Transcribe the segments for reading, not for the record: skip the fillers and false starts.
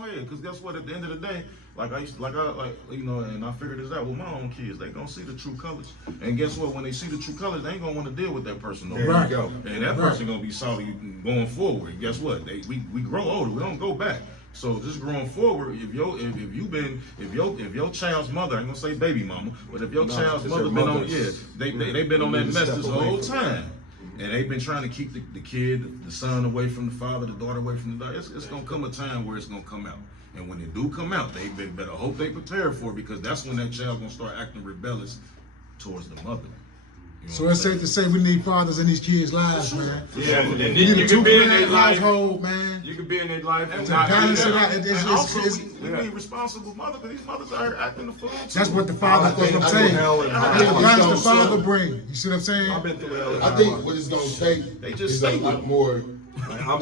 Because guess what? At the end of the day, and I figured this out with my own kids. They gonna see the true colors, and guess what? When they see the true colors, they ain't gonna want to deal with that person no more. There you go. And that person gonna be solid going forward. Guess what? We grow older. We don't go back. So just growing forward, if your child's mother, I ain't gonna say baby mama, but if your child's mother been on, they've been on that mess this whole time. And they've been trying to keep the kid, the son away from the father, the daughter away from the daughter. It's gonna come a time where it's gonna come out. And when it do come out, they better hope they prepare for it, because that's when that child gonna start acting rebellious towards the mother. You know so it's safe to say we need fathers in these kids' lives, man. Yeah, and then you can be in their life, life, man. You can be in their life and balance it out. We need responsible mothers, because these mothers are acting the fool too. That's what the father. That's what I'm saying. That's the father bring. You see what I'm saying? I think what it's gonna take is a lot more. I'm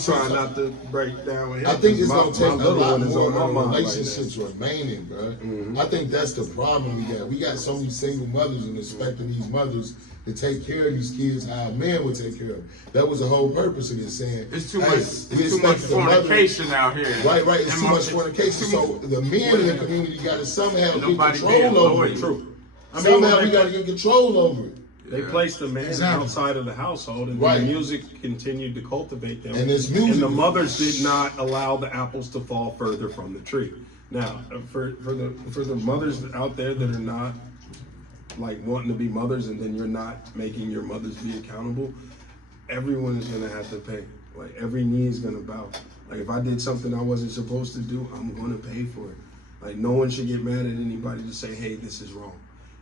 trying not to break down with him. I think it's gonna take a lot more relationships remaining, bro. I think that's the problem we got. We got so many single mothers and expecting these mothers to take care of these kids how a man would take care of them. That was the whole purpose of this, saying it's too much fornication out here. Right. It's too much fornication. So the men in the community got to somehow get control over it. Somehow we got to get control over it. They placed the man outside of the household, and the music continued to cultivate them. And the mothers did not allow the apples to fall further from the tree. Now, for the mothers out there that are not like wanting to be mothers, and then you're not making your mothers be accountable, everyone is gonna have to pay. Like every knee is gonna bow. Like if I did something I wasn't supposed to do, I'm gonna pay for it. Like no one should get mad at anybody to say, hey, this is wrong.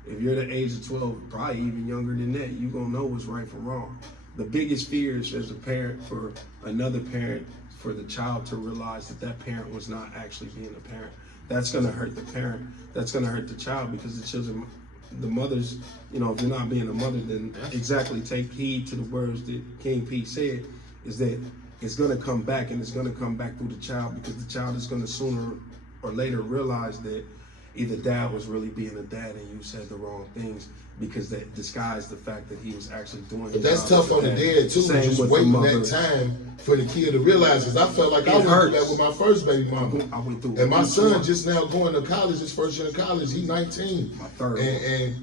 If you're the age of 12, probably even younger than that, you're gonna know what's right from wrong. The biggest fear is as a parent for another parent, for the child to realize that that parent was not actually being a parent. That's gonna hurt the parent. That's gonna hurt the child, because the children, the mothers, if you're not being a mother, then exactly take heed to the words that King P said, is that it's gonna come back, and it's gonna come back through the child, because the child is gonna sooner or later realize that either dad was really being a dad and you said the wrong things, because that disguised the fact that he was actually doing. But that's tough on the dad too. Just waiting that time for the kid to realiase. Because I felt like I went through that with my first baby mama. I went through. And my son just now going to college, his first year in college. He's 19. My third. And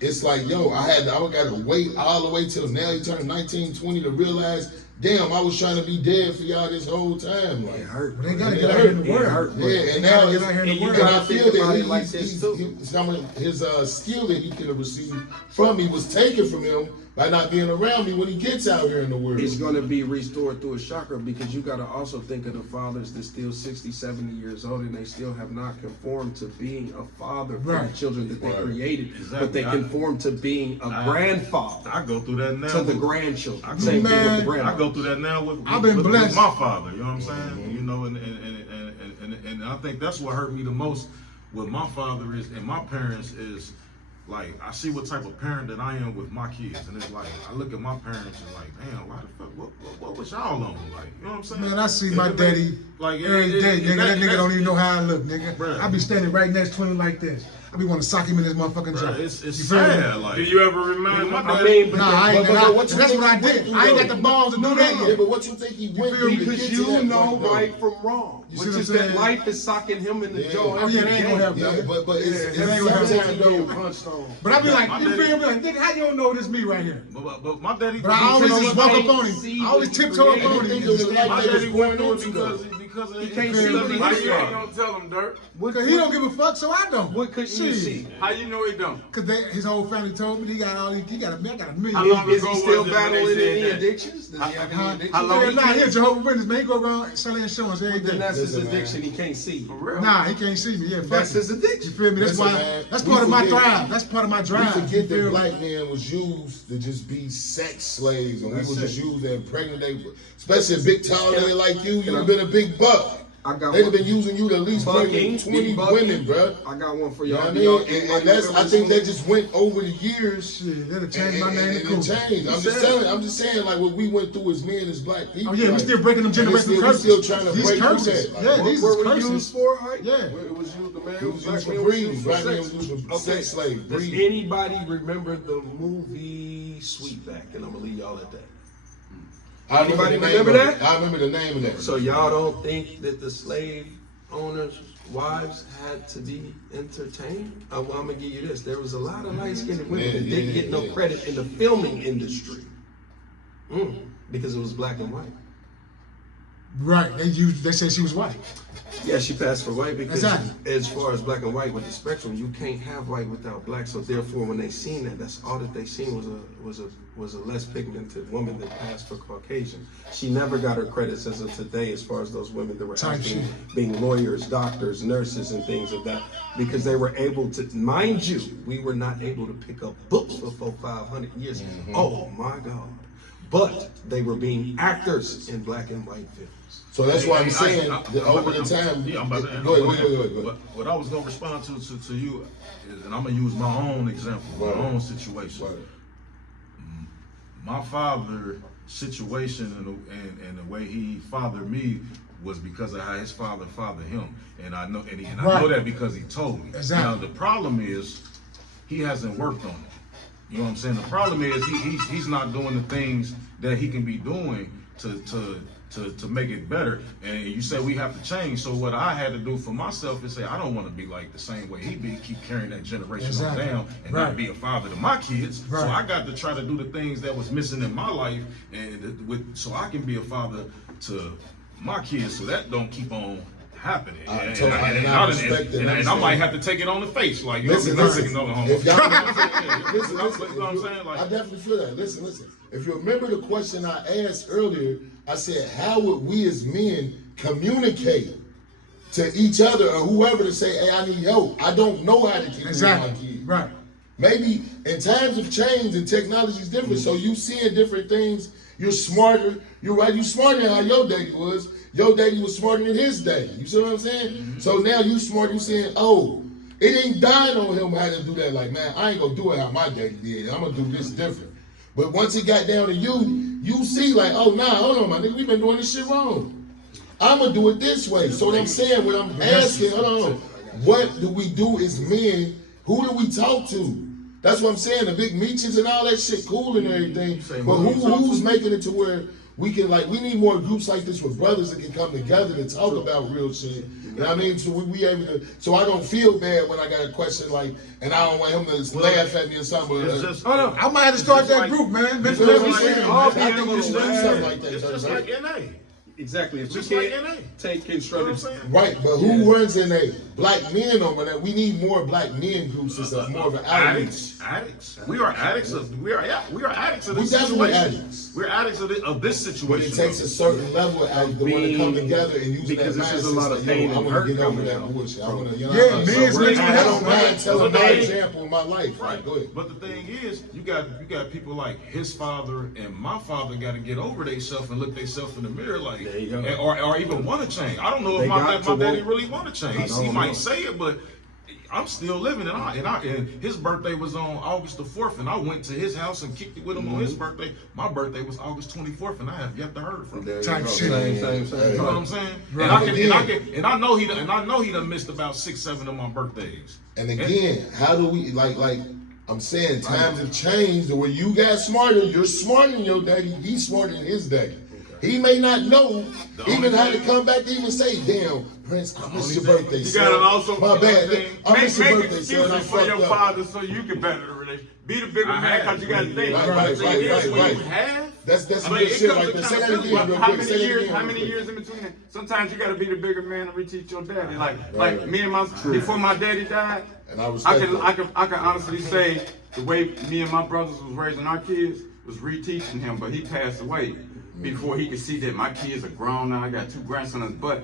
it's like, yo, I got to wait all the way till now he turned 19, 20 to realize, damn, I was trying to be dead for y'all this whole time. Like, it hurt. But they gotta get out here in the world. Yeah, and now get out here in the world. And I feel that some of his skill that he could have received from me was taken from him by not being around me when he gets out here in the world. It's going to be restored through a chakra, because you got to also think of the fathers that's still 60, 70 years old, and they still have not conformed to being a father for the children that they created, but they conform to being a grandfather. I go through that now to the grandchildren. Same thing with the grandmother. I go through that now with my father. You know what I'm saying? And I think that's what hurt me the most with my father is, and my parents is. Like, I see what type of parent that I am with my kids, and it's like, I look at my parents and like, damn, why the fuck, what was y'all on? Like, you know what I'm saying? Man, I see my daddy every day, nigga. That nigga don't even know how I look, nigga. Bruh. I be standing right next to him like this. I be want to sock him in his motherfucking jaw. It's sad. Like, do you ever remind my daddy? Nah, I ain't. That's what I did. I ain't got the balls to do that yet. But what you think he went through? Because you know right from wrong. Which is that life is socking him in the jaw. Oh yeah, they ain't gonna help that. But it's sometimes though. But I be like, you feel me? Like, nigga, how you don't know this me right here? But my daddy. But I always just walk up on him. I always tiptoe up on him. My daddy went through it because he can't see what he Why you ain't gonna tell him, Dirt? Because he don't give a fuck, so I don't. What couldn't you see? How you know he don't? Because his whole family told me he got all these. I got a million. How long is he still battling any addictions? Does he have any addictions? How long? Nah, he's Jehovah's Witness, man. He go around selling insurance every day. Then that's his addiction. He can't see. For real? Nah, he can't see me. Yeah, that's his addiction. You feel me? That's why. That's part of my drive. That's part of my drive. We forget that black man was used to just be sex slaves, and we was just used to impregnate. Especially a big tall nigga like you, you'd have been a big buck. They'd have been using you to at least bring 20 women, bro. I got one for y'all. You know what I mean? And that's, I think that just went over the years. Shit, that'll change my name. It changed. I'm just saying, like what we went through as men, as black people. Oh yeah, we still breaking them generational curses. We still trying to break through that. Yeah, these is curses. Used for, right? Yeah. It was used, the man it was used for breeding. Black man was used for sex slave. Does anybody remember the movie Sweetback? And I'm gonna leave y'all at that. I remember the name remember of that? it. I remember the name of that. So y'all don't think that the slave owners' wives had to be entertained? I'm gonna give you this. There was a lot of light-skinned women that didn't get no credit in the filming industry. Because it was black and white. Right. They said she was white. Yeah, she passed for white because Exactly. as far as black and white with the spectrum, you can't have white without black. So therefore, when they seen that, that's all that they seen was a less pigmented woman that passed for Caucasian. She never got her credits as of today, as far as those women that were acting, being lawyers, doctors, nurses, and things of that, because they were able to. Mind you, we were not able to pick up books for 400-500 years. Oh my God! But they were being actors in black and white films. So that's why I'm saying that over the time. Yeah, I'm about to Go ahead. What I was gonna respond to you is, and I'm gonna use my own example, my own situation. My father's situation and the way he fathered me was because of how his father fathered him, and I know, and I know that because he told me. Exactly. Now the problem is he hasn't worked on it. You know what I'm saying? The problem is he's not doing the things that he can be doing to make it better. And you said we have to change. So what I had to do for myself is say, I don't want to be like the same way he be, keep carrying that generation on down and not be a father to my kids. So I got to try to do the things that was missing in my life, and so I can be a father to my kids, so that don't keep on happening. And I might have to take it on the face, like listen. If y'all, Listen, you know what I'm saying? Like, I definitely feel that. Listen. If you remember the question I asked earlier, I said, how would we as men communicate to each other or whoever to say, hey, I need help. I don't know how to keep my kids. Right. Maybe in times of change and technology is different, so you seeing different things. You're smarter. You're right. You smarter than how your daddy was. Your daddy was smarter than his daddy. You see what I'm saying? So now you smart. You saying, oh, it ain't dying on him how to do that. Like, man, I ain't gonna do it how my daddy did. I'm gonna do this different. But once it got down to you see like, oh, nah, hold on, my nigga, we been doing this shit wrong. I'm gonna do it this way. So what I'm saying, what I'm asking, hold on, what do we do as men? Who do we talk to? That's what I'm saying. The big meetings and all that shit, cool and everything. But who's making it to where we can, like, we need more groups like this with brothers that can come together to talk about real shit. You know what I mean? So we able to, so I don't feel bad when I got a question like, and I don't want him to laugh at me or something. I might have to start that group, man. I think you should do something like that. it's just like NA. Exactly. If Just we like can't NA. take constructive. Right, but who runs in a black men over that? We need more black men groups and stuff, more of an outreach. Addicts. We are addicts of. We are addicts of this We definitely situation. addicts. We're addicts of this But situation. it takes a certain level of addict to want to come together and use that because this is a mindset. lot of Yo, pain I and want to hurt get over coming that out. bullshit. I want to, you know, Yeah, men's I mental don't health. mind telling my example in my life. Right, go ahead. But the thing is, you got people like his father and my father got to get over themselves and look themselves in the mirror, like, There you go. or even want to change. I don't know if They my got to daddy want- really want to change. I He don't might know. say it, but I'm still living, and his birthday was on August the 4th, and I went to his house and kicked it with him on his birthday. My birthday was August 24th, and I have yet to heard from him. There you Type go. shit. Same. You know what I'm saying? Right. And I know he done missed about 6-7 of my birthdays. And again, how do we like I'm saying times have changed the way you got smarter, you're smarter than your daddy, he's smarter than his daddy. He may not know even how to come back to even say, damn, Prince, I missed your birthday, You son. gotta also My bad. I missed your make birthday, son. I excuses for your fucked up. father so you can better the relationship. Be the bigger man because you got to think. Right. When you have. That's I some mean, good it shit comes right to there. Say that accountability. again, real How quick. many Say that years? again, How real many quick. years in between that? Sometimes you got to be the bigger man to reteach your daddy. Like me and my before my daddy died. And I respect I can honestly say the way me and my brothers was raising our kids was reteaching him, but he passed away before he could see that my kids are grown now. I got 2 grandsons, but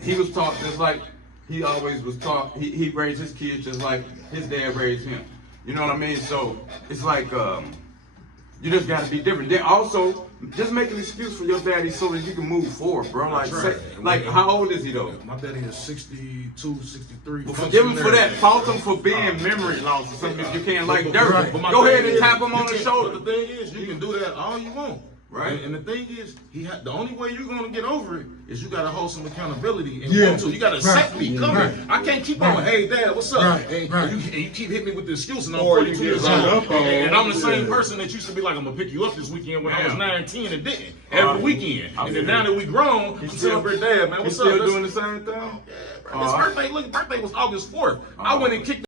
he was taught just like he always was taught. He raised his kids just like his dad raised him. You know what I mean? So it's like you just got to be different. Then also just make an excuse for your daddy so that you can move forward, bro. Like, how old is he though? My daddy is 62, 63. Well, forgive him for that. Fault him for being memory loss or something if you can't like dirt. Go ahead and tap him on the shoulder. But the thing is, you can do that all you want. Right. And the thing is, the only way you're gonna get over it is you gotta hold some accountability and Yeah. want to. You gotta accept me. Come Right. here. I can't keep on. Hey, Dad, what's up? Right. And, Right. and you keep hitting me with the excuse, and I'm Or you 42 get years hung old, up on. and I'm the same Yeah. person that used to be like, I'm gonna pick you up this weekend when I was Damn. 9, 10, and didn't every weekend. And then now that we grown, I'm still- telling Dad, man, You what's still up? doing the same thing? Yeah, bro. His birthday was August 4th. I went and kicked